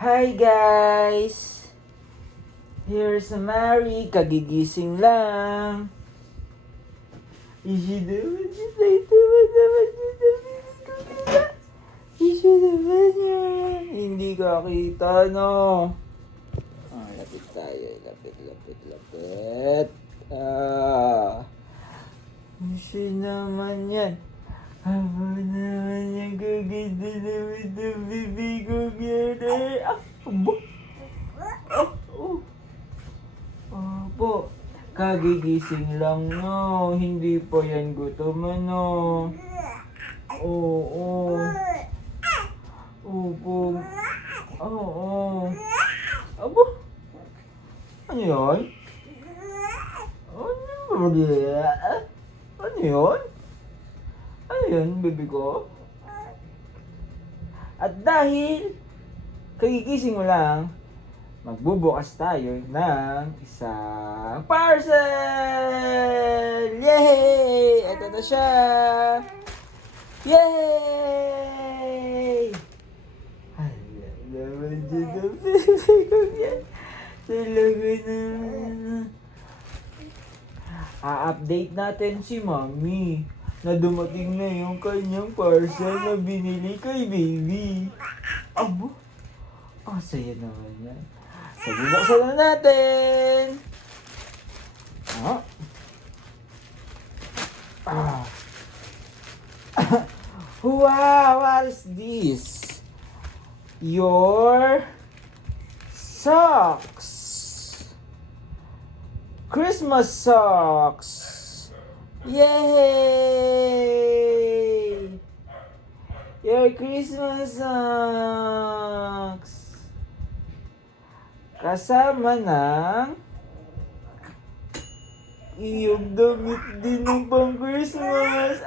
Hi guys! Here's Mary, kagigising lang. Ishi naman niya. Hindi kakita, no? Lapit tayo. Lapit. Ishi naman yan. Aba naman yung gaganda naman ng bibig kong yan eh. Opo. Kagigising lang no. Hindi pa yan gutom ano. Oo. Opo. Oo. Aba. Ano yun? Ano yun? Ano yun, baby ko? At dahil kagigising mo lang, magbubukas tayo ng isang parcel! Yay! Ito na siya! Yay! Hala naman dyan ang baby ko yan. Talaga naman. A-update natin si Mami na dumating na yung kanyang parcel na binili kay baby. Abo, saya naman yan. So, bubuksan na natin. Wow, what is this? Your socks. Christmas socks. Yay! Your Christmas socks. Kasama ng iyong damit din ng pang Christmas.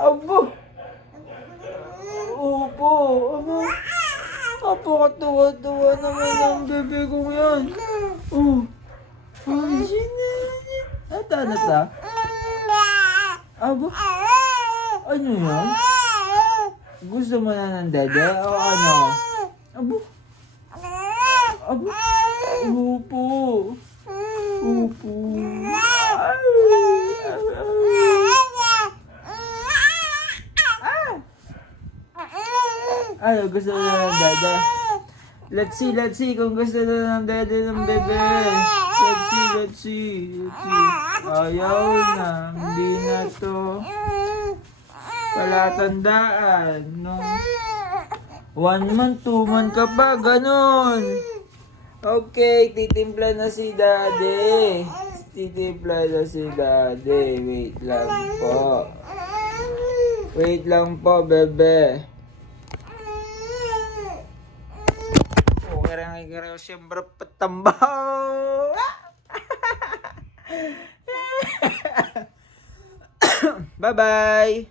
Abo! Opo! Apo, katuwa-tuwa naman ang bebe kong yan. Ay, sinanay. Ano ta? Abo? Ano yan? Gusto mo na ng dede o ano? Abo? Opo. Ano, gusto na ng dede? Let's see kung gusto na ng dede ng bebe. Let's see. Ayaw na, hindi na to palatandaan, no? 1 month, 2 month ka pa, ganun. Okay, titimpla na si daddy. Wait lang po, bebe. Kaya siyempre patambaw. Bye-bye.